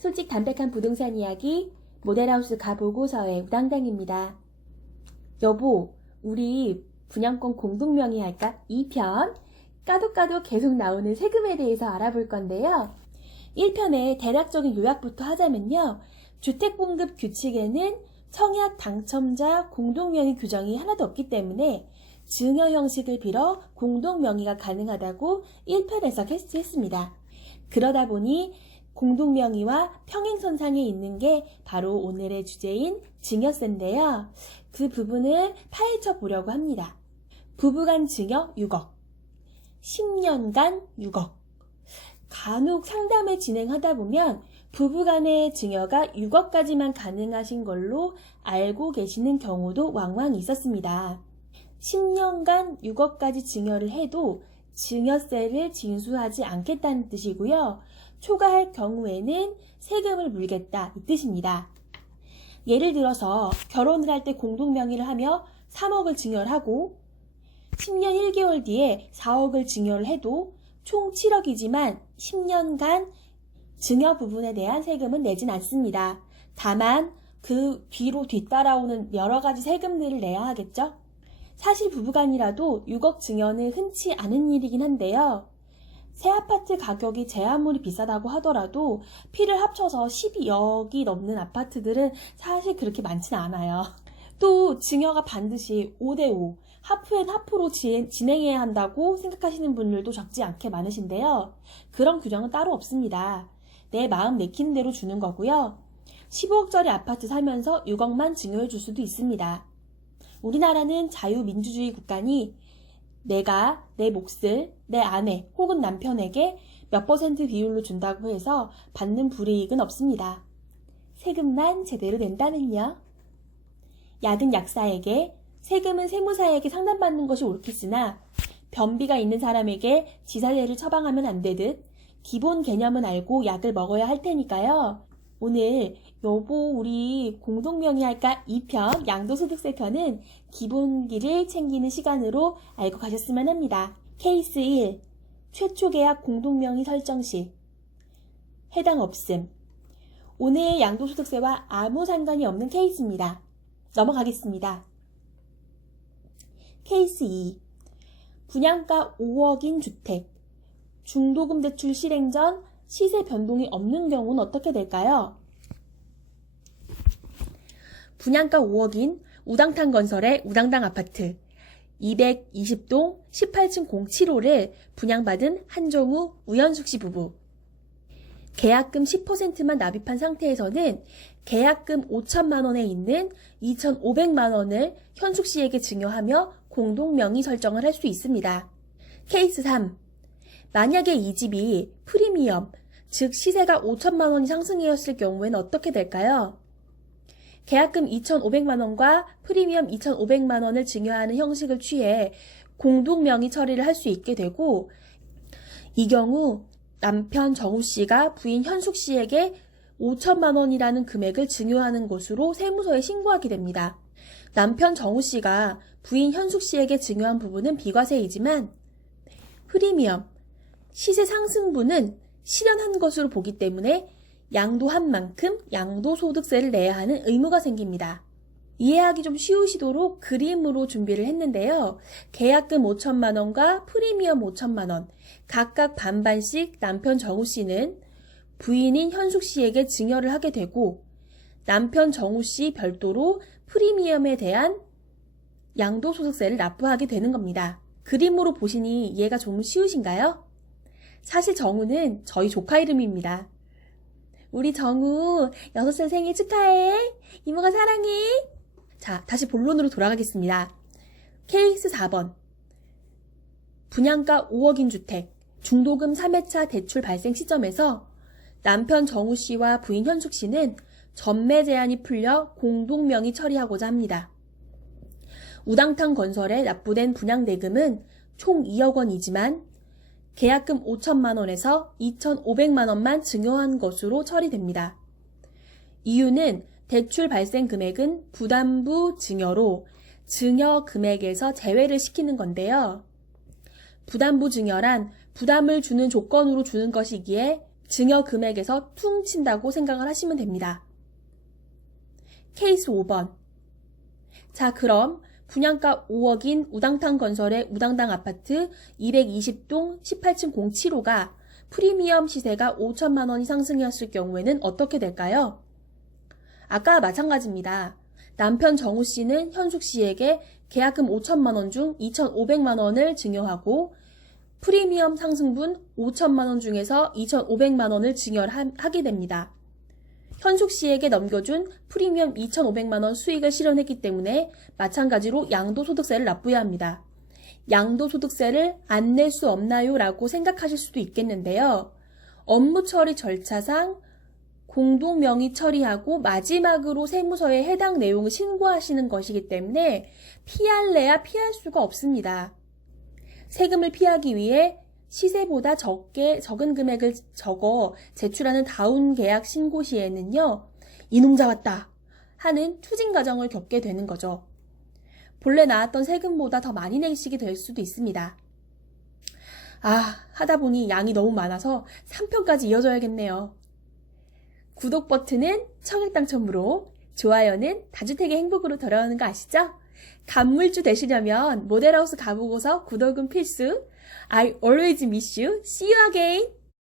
솔직 담백한 부동산 이야기 모델하우스 가보고서의 우당당입니다. 여보, 우리 분양권 공동명의 할까? 2편 까도 계속 나오는 세금에 대해서 알아볼 건데요. 1편의 대략적인 요약부터 하자면요. 주택공급 규칙에는 청약 당첨자 공동명의 규정이 하나도 없기 때문에 증여 형식을 빌어 공동명의가 가능하다고 1편에서 했습니다. 그러다 보니 공동명의와 평행선상에 있는 게 바로 오늘의 주제인 증여세인데요. 그 부분을 파헤쳐 보려고 합니다. 부부간 증여 6억, 10년간 6억. 간혹 상담을 진행하다 보면 부부간의 증여가 6억까지만 가능하신 걸로 알고 계시는 경우도 왕왕 있었습니다. 10년간 6억까지 증여를 해도 증여세를 징수하지 않겠다는 뜻이고요. 초과할 경우에는 세금을 물겠다 이 뜻입니다. 예를 들어서 결혼을 할 때 공동명의를 하며 3억을 증여를 하고 10년 1개월 뒤에 4억을 증여를 해도 총 7억이지만 10년간 증여 부분에 대한 세금은 내진 않습니다. 다만 그 뒤로 뒤따라오는 여러 가지 세금들을 내야 하겠죠? 사실 부부간이라도 6억 증여는 흔치 않은 일이긴 한데요. 새 아파트 가격이 제 아무리 비싸다고 하더라도 피를 합쳐서 12억이 넘는 아파트들은 사실 그렇게 많지는 않아요. 또 증여가 반드시 5대5, 하프앤하프로 진행해야 한다고 생각하시는 분들도 적지 않게 많으신데요. 그런 규정은 따로 없습니다. 내 마음 내키는 대로 주는 거고요. 15억짜리 아파트 사면서 6억만 증여해 줄 수도 있습니다. 우리나라는 자유민주주의 국가니 내가 내 몫을 내 아내 혹은 남편에게 몇 % 비율로 준다고 해서 받는 불이익은 없습니다. 세금만 제대로 낸다면요. 약은 약사에게, 세금은 세무사에게 상담받는 것이 옳겠으나 변비가 있는 사람에게 지사제를 처방하면 안 되듯 기본 개념은 알고 약을 먹어야 할 테니까요. 오늘 여보 우리 공동명의 할까 2편 양도소득세 편은 기본기를 챙기는 시간으로 알고 가셨으면 합니다. 케이스 1. 최초 계약 공동명의 설정 시 해당 없음. 오늘 양도소득세와 아무 상관이 없는 케이스입니다. 넘어가겠습니다. 케이스 2. 분양가 5억인 주택. 중도금 대출 실행 전 시세 변동이 없는 경우는 어떻게 될까요? 분양가 5억인 우당탕 건설의 우당당 아파트 220동 18층 075를 분양받은 한종우, 우연숙 씨 부부. 계약금 10%만 납입한 상태에서는 계약금 5천만 원에 있는 2,500만 원을 현숙 씨에게 증여하며 공동명의 설정을 할 수 있습니다. 케이스 3. 만약에 이 집이 프리미엄, 즉 시세가 5천만 원이 상승하였을 경우에는 어떻게 될까요? 계약금 2,500만 원과 프리미엄 2,500만 원을 증여하는 형식을 취해 공동명의 처리를 할 수 있게 되고, 이 경우 남편 정우 씨가 부인 현숙 씨에게 5천만 원이라는 금액을 증여하는 것으로 세무서에 신고하게 됩니다. 남편 정우 씨가 부인 현숙 씨에게 증여한 부분은 비과세이지만 프리미엄, 시세 상승분은 실현한 것으로 보기 때문에 양도한 만큼 양도소득세를 내야 하는 의무가 생깁니다. 이해하기 좀 쉬우시도록 그림으로 준비를 했는데요. 계약금 5천만 원과 프리미엄 5천만 원, 각각 반반씩 남편 정우 씨는 부인인 현숙 씨에게 증여를 하게 되고, 남편 정우 씨 별도로 프리미엄에 대한 양도소득세를 납부하게 되는 겁니다. 그림으로 보시니 이해가 좀 쉬우신가요? 사실 정우는 저희 조카 이름입니다. 우리 정우 6살 생일 축하해. 이모가 사랑해. 자, 다시 본론으로 돌아가겠습니다. 케이스 4번. 분양가 5억인 주택, 중도금 3회차 대출 발생 시점에서 남편 정우 씨와 부인 현숙 씨는 전매 제한이 풀려 공동명의 처리하고자 합니다. 우당탕 건설에 납부된 분양대금은 총 2억 원이지만 계약금 5천만 원에서 2,500만 원만 증여한 것으로 처리됩니다. 이유는 대출 발생 금액은 부담부 증여로 증여 금액에서 제외를 시키는 건데요. 부담부 증여란 부담을 주는 조건으로 주는 것이기에 증여 금액에서 퉁 친다고 생각을 하시면 됩니다. 케이스 5번. 자, 그럼 분양가 5억인 우당탕 건설의 우당당 아파트 220동 18층 075가 프리미엄 시세가 5천만 원이 상승했을 경우에는 어떻게 될까요? 아까와 마찬가지입니다. 남편 정우 씨는 현숙 씨에게 계약금 5천만 원 중 2,500만 원을 증여하고 프리미엄 상승분 5천만 원 중에서 2,500만 원을 증여하게 됩니다. 현숙 씨에게 넘겨준 프리미엄 2,500만 원 수익을 실현했기 때문에 마찬가지로 양도소득세를 납부해야 합니다. 양도소득세를 안 낼 수 없나요? 라고 생각하실 수도 있겠는데요. 업무 처리 절차상 공동명의 처리하고 마지막으로 세무서에 해당 내용을 신고하시는 것이기 때문에 피할래야 피할 수가 없습니다. 세금을 피하기 위해 시세보다 적은 금액을 적어 제출하는 다운 계약 신고 시에는요, 이놈 잡았다 하는 투진 과정을 겪게 되는 거죠. 본래 나왔던 세금보다 더 많이 내시게 될 수도 있습니다. 하다 보니 양이 너무 많아서 3편까지 이어져야겠네요. 구독 버튼은 청약 당첨으로, 좋아요는 다주택의 행복으로 돌아오는 거 아시죠? 간물주 되시려면 모델하우스 가보고서 구독은 필수. I always miss you. See you again.